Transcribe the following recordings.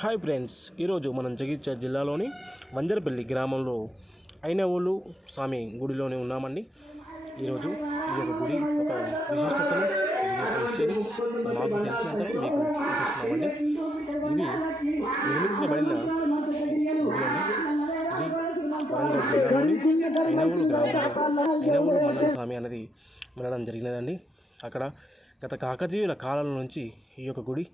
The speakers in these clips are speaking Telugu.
హాయ్ ఫ్రెండ్స్, ఈరోజు మనం జగిత్యాల జిల్లాలోని వంజరపల్లి గ్రామంలో ఐనవోలు స్వామి గుడిలోనే ఉన్నామండి. ఈరోజు ఈ యొక్క గుడి ఒక విశిష్టతను మాకు తెలిసినంతలో మీకు చూపిస్తున్నామండి. ఇది నిర్మించబడిన గుడి అండి. ఇది వరంగల్ జిల్లాలోని ఐనవోలు గ్రామంలో ఐనవోలు మల్లన్న స్వామి అనేది వెళ్ళడం జరిగినదండి. అక్కడ గత కాకతీయుల కాలం నుంచి ఈ యొక్క గుడి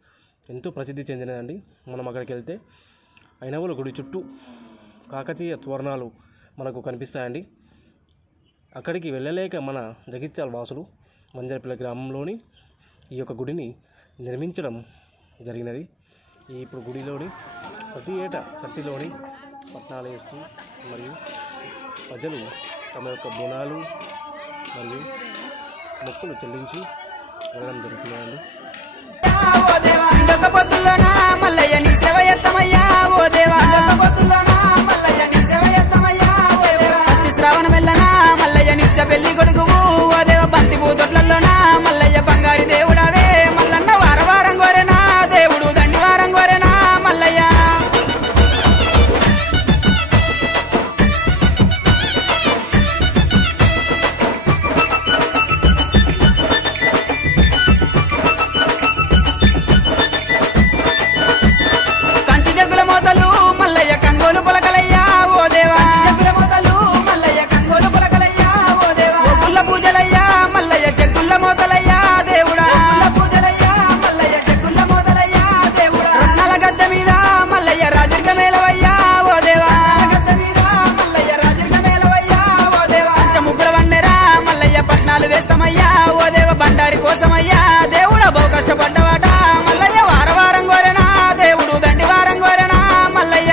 ఎంతో ప్రసిద్ధి చెందినదండి. మనం అక్కడికి వెళ్తే ఐనవోలు గుడి చుట్టూ కాకతీయ తోరణాలు మనకు కనిపిస్తాయండి. అక్కడికి వెళ్ళలేక మన జగిత్యాల వాసులు వంజరపల్లి గ్రామంలోని ఈ యొక్క గుడిని నిర్మించడం జరిగినది. ఇప్పుడు గుడిలోని ప్రతి ఏటా సట్టిలోని పట్నాలు వేస్తూ మరియు ప్రజలు తమ యొక్క బోనాలు మరియు మొక్కులు చెల్లించి వెళ్ళడం జరుగుతున్నాయండి. శ్రావణ మెల్లనా మల్లయ్య నిత్య పెళ్లి కొడుకువు ఓ దేవ బంతి పూతొట్లలోనా మల్లయ్య బంగారి దేవుడవే మల్లన్న వారవారం గోరెనా దేవుడు దండి వారం గోరెనా మల్లయ్య. కంచి జగ్గుల మోతలు మల్లయ్య కంగోలు పొలకలయ్యా ఓ దేవా జగ్గుల మోతలు మల్లయ్య కంగోలు పొలకలయ్యా ఓ దేవా గుళ్ళ పూజలయ్యా మల్లయ్య జగ్గుల మోతలయ్యా దేవుడా పూజలయ్యా మల్లయ్య జగ్గుల మోతలయ్యా దేవుడా రత్నాల గద్దె మీద మల్లయ్య రాజర్గ మేలవయ్యా ఓ దేవా గద్దె మీద మల్లయ్య రాజర్గ మేలవయ్యా ఓ దేవా పంచముగ్గుల వన్నెరా మల్లయ్య పట్నాలు వేస్తామయ్యా ఓ దేవ బండారి కోసమయ్యా దేవుడా బహు కష్టపడ్డవాట మల్లయ్య వారవారం గోరెనా దేవుడు దండి వారం గోరెనా మల్లయ్య.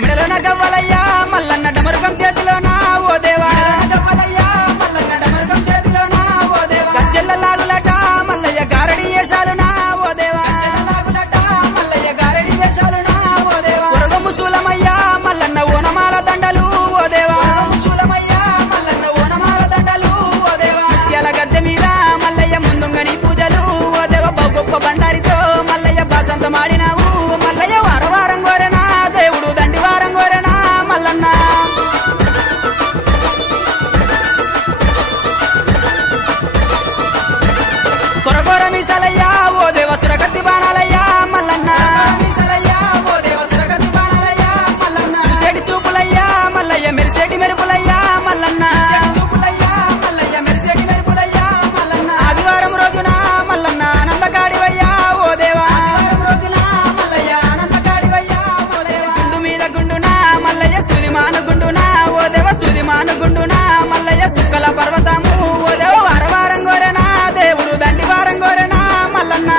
మెడలోన గవ్వలయ్యా మల్లన్న డమరుకం చేతిలోనా ఓ దేవా గవ్వలయ్యా మల్లన్న డమరుకం చేతిలోనా ఓ దేవా గజ్జెల్ల లాగులట మల్లయ్య గారడి వేషాలునా ఓ దేవా లాగులట మల్లయ్య గారడి వేషాలునా ఓ దేవా ఉరగము శూలమయ్యా మల్లన్న ఓనమాల దండలు ఓ దేవా శూలమయ్యా మల్లన్న ఓనమాల దండలు ఓ దేవా ముత్యాల గద్దె మీద మల్లయ్య ముందుంగని పూజలు ఓ దేవ బహు గొప్ప బండారితో మల్లయ్య బాసంతమాడినావు మల్లయ్య వారవారం గోరెనా దేవుడు దండి వారం గోరెనా మల్లన్న. కొరకొర మీసాలయ్యా ఓ దేవ సురగత్తి బాణాలయ్యా మల్లన్న మీసాలయ్యా ఓ దేవ సురగత్తి బాణాలయ్యా మల్లన్న చూసేటి చూపులయ్యా మల్లయ్య మెరిసేటి మెరుపులయ్యా మల్లన్న చూపులయ్యా మల్లయ్య మెరిసేటి మెరుపులయ్యా మల్లన్న ఆదివారం రోజున మల్లన్న ఆనందకాడివయ్యా ఓ దేవా ఆదివారం రోజున మల్లయ్య ఆనందకాడివయ్యా ఓ దేవా గుండు మీద గుండునా మల్లయ్య సుదిమాను గుండునా ఓ దేవ సుదిమాను గుండునా మల్లయ్య సుక్కల పర్వతము ఓ దేవ వారవారం గోరెనా దేవుడు దండి వారం గోరెనా మల్లన్న.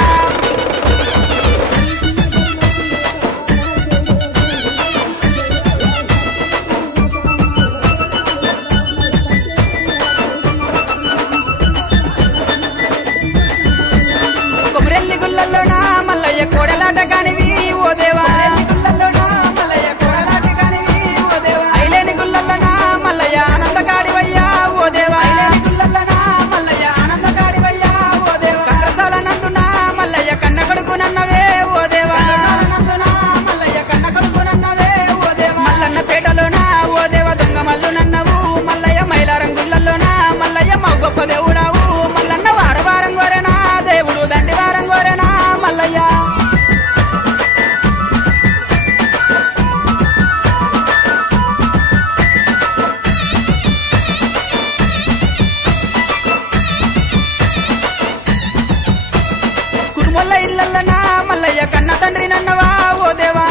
కొమరెల్లి గుళ్ళల్లోనా మల్లయ్య కోడలాట కానివి ఓ దేవా గుళ్ళల్లోనా మల్లయ్య కోడలాట కానివి ఓ దేవా ఐలేని గుళ్ళల్లోనా మల్లయ్య ఆనందకాడివయ్యా ఓ దేవా ఐలేని గుళ్ళల్లోనా మల్లయ్య ఆనందకాడివయ్యా ఓ దేవా కన్నతాల నందునా మల్లయ్య కన్న కొడుకునన్నవే ఓ దేవా నందునా మల్లయ్య కన్న కొడుకునన్నవే ఓ దేవా మల్లన్న పేటలోనా ఓ దేవ దొంగ మల్లు నన్నవు మల్లయ్య మైలారం గుళ్ళల్లోనా మల్లయ్య మా గొప్ప దేవుడావు మల్లన్న వారవారం గోరెనా దేవుడు దండి వారం గోరెనా మల్లయ్య. కురుమల్ల ఇళ్ళల్లనా మల్లయ్య కన్న తండ్రి నన్నవా ఓ దేవా